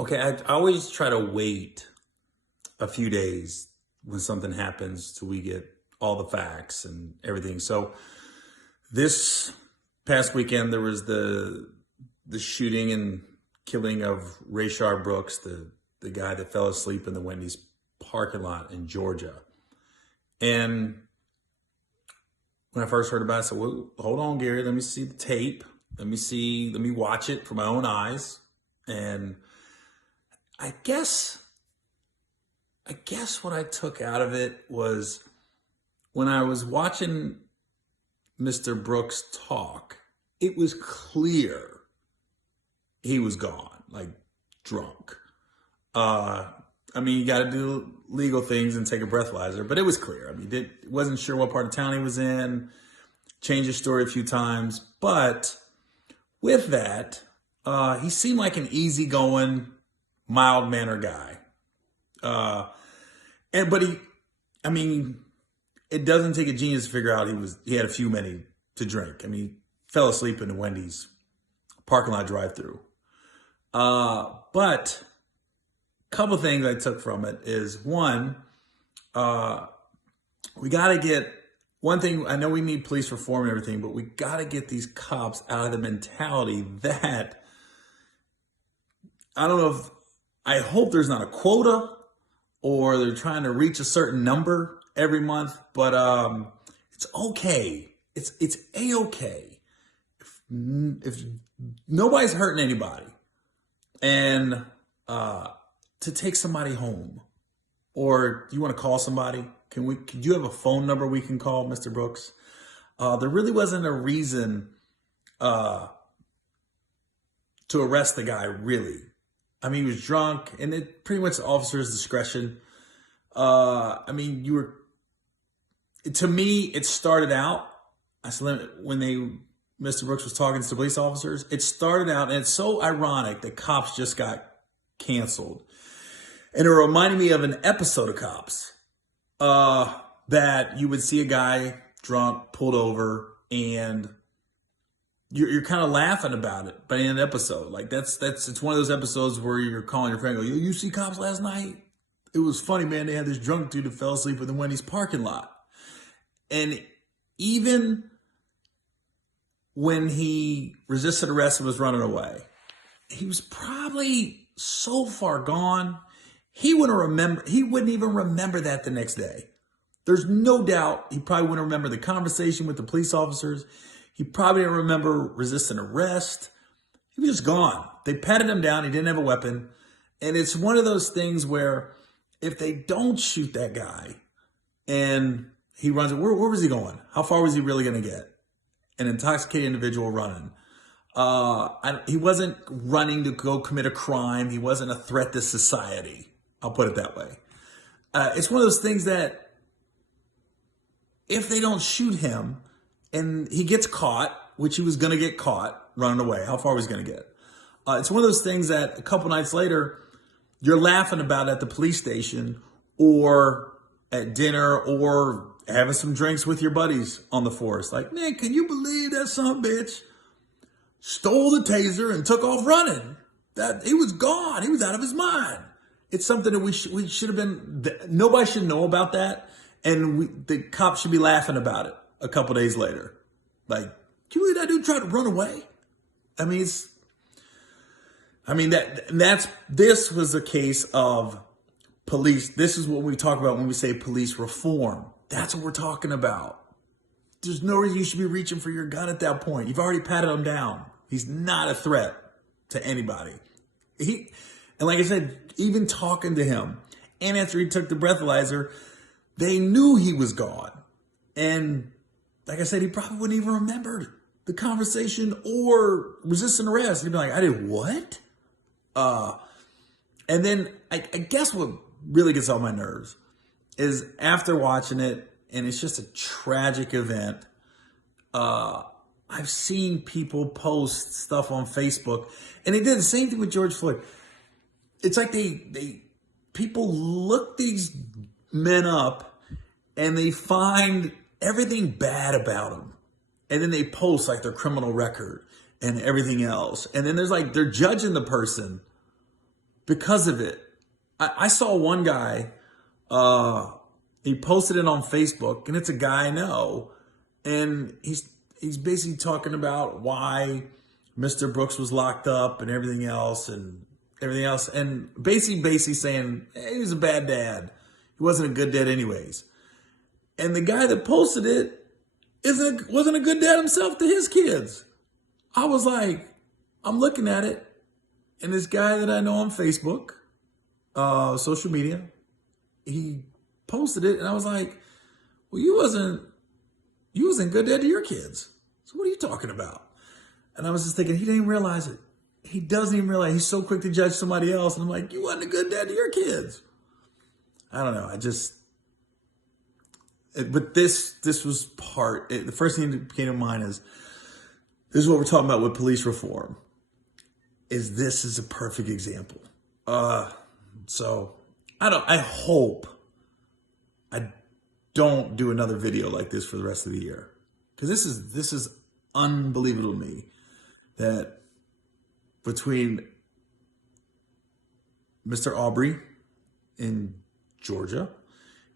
Okay, I always try to wait a few days when something happens till we get all the facts and everything. So this past weekend there was the shooting and killing of Rayshard Brooks, the guy that fell asleep in the Wendy's parking lot in Georgia. And when I first heard about it, I said, well, hold on, Gary, let me see the tape. Let me watch it for my own eyes. And I guess what I took out of it was when I was watching Mr. Brooks talk, it was clear he was gone, like drunk. You got to do legal things and take a breathalyzer, but it was clear. Wasn't sure what part of town he was in, changed his story a few times, but with that, he seemed like an easygoing, mild-mannered guy. It doesn't take a genius to figure out he had a few many to drink. He fell asleep in the Wendy's parking lot drive-through. But a couple of things I took from it is one, we got to get one thing. I know we need police reform and everything, but we got to get these cops out of the mentality that I hope there's not a quota or they're trying to reach a certain number every month, but it's okay. It's a-okay. If nobody's hurting anybody and to take somebody home, or you want to call somebody, could you have a phone number we can call, Mr. Brooks? There really wasn't a reason to arrest the guy, really. He was drunk, and it pretty much the officer's discretion. To me, it started out, Mr. Brooks was talking to the police officers, it started out, and it's so ironic that Cops just got canceled. And it reminded me of an episode of Cops that you would see a guy drunk, pulled over, and you're kind of laughing about it by the end of the episode. Like it's one of those episodes where you're calling your friend and go, you see Cops last night? It was funny, man. They had this drunk dude that fell asleep in the Wendy's parking lot. And even when he resisted arrest and was running away, he was probably so far gone, he wouldn't even remember that the next day. There's no doubt he probably wouldn't remember the conversation with the police officers. He probably didn't remember resisting arrest. He was just gone. They patted him down. He didn't have a weapon. And it's one of those things where if they don't shoot that guy and he runs, where was he going? How far was he really going to get? An intoxicated individual running. He wasn't running to go commit a crime. He wasn't a threat to society. I'll put it that way. It's one of those things that if they don't shoot him and he gets caught, which he was going to get caught running away, how far was he going to get? It's one of those things that a couple nights later, you're laughing about at the police station or at dinner or having some drinks with your buddies on the force. Like, man, can you believe that son of a bitch stole the taser and took off running? That he was gone. He was out of his mind. It's something that we should have been, nobody should know about that. And the cops should be laughing about it a couple days later. Like, can you believe that dude tried to run away? This was a case of police. This is what we talk about when we say police reform. That's what we're talking about. There's no reason you should be reaching for your gun at that point. You've already patted him down. He's not a threat to anybody. And like I said, even talking to him, and after he took the breathalyzer, they knew he was gone. And like I said, he probably wouldn't even remember the conversation or resisting arrest. He'd be like, I did what? And then I guess what really gets on my nerves is after watching it, and it's just a tragic event, I've seen people post stuff on Facebook, and they did the same thing with George Floyd. It's like people look these men up and they find everything bad about them. And then they post like their criminal record and everything else. And then there's like, they're judging the person because of it. I saw one guy, he posted it on Facebook, and it's a guy I know, and he's basically talking about why Mr. Brooks was locked up and everything else, and basically saying, hey, he was a bad dad. He wasn't a good dad anyways. And the guy that posted it wasn't a good dad himself to his kids. I was like, I'm looking at it, and this guy that I know on Facebook, social media, he posted it, and I was like, well, you wasn't good dad to your kids. So what are you talking about? And I was just thinking, he didn't even realize it. He doesn't even realize. He's so quick to judge somebody else. And I'm like, you wasn't a good dad to your kids. I don't know. But this was the first thing that came to mind is, this is what we're talking about with police reform. This is a perfect example. So I hope I don't do another video like this for the rest of the year. Because this is unbelievable to me that between Mr. Aubrey in Georgia,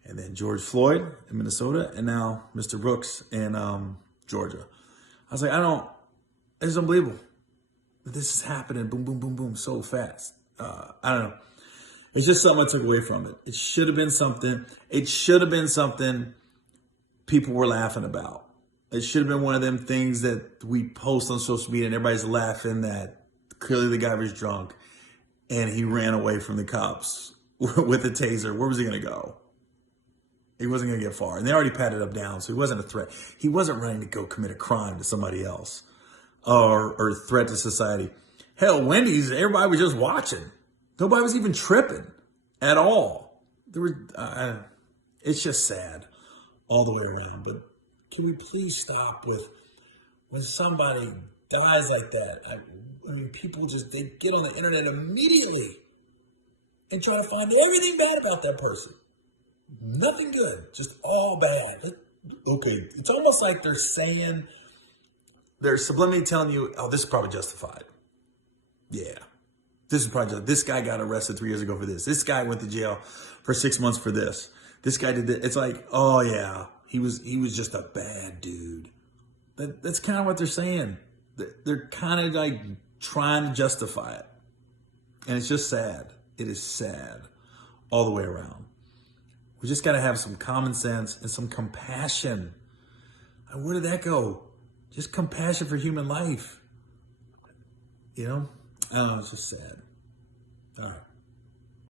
and then George Floyd in Minnesota, and now Mr. Brooks in Georgia. I was like, it's unbelievable that this is happening, boom, boom, boom, boom, so fast. I don't know. It's just something I took away from it. It should have been something people were laughing about. It should have been one of them things that we post on social media and everybody's laughing that clearly the guy was drunk and he ran away from the cops with a taser. Where was he going to go? He wasn't going to get far. And they already patted him down, so he wasn't a threat. He wasn't running to go commit a crime to somebody else or a threat to society. Hell, Wendy's, everybody was just watching. Nobody was even tripping at all. It's just sad all the way around. But can we please stop with when somebody dies like that? I mean, people they get on the internet immediately and try to find everything bad about that person. Nothing good, just all bad. Okay, it's almost like they're subliminally telling you, oh, this is probably justified. Yeah, this guy got arrested 3 years ago for this. This guy went to jail for 6 months for this. This guy did this. It's like, oh yeah, he was just a bad dude. That's kind of what they're saying. They're kind of like trying to justify it. And it's just sad. It is sad all the way around. We just got to have some common sense and some compassion. And where did that go? Just compassion for human life. You know? I don't know, it's just sad. All right.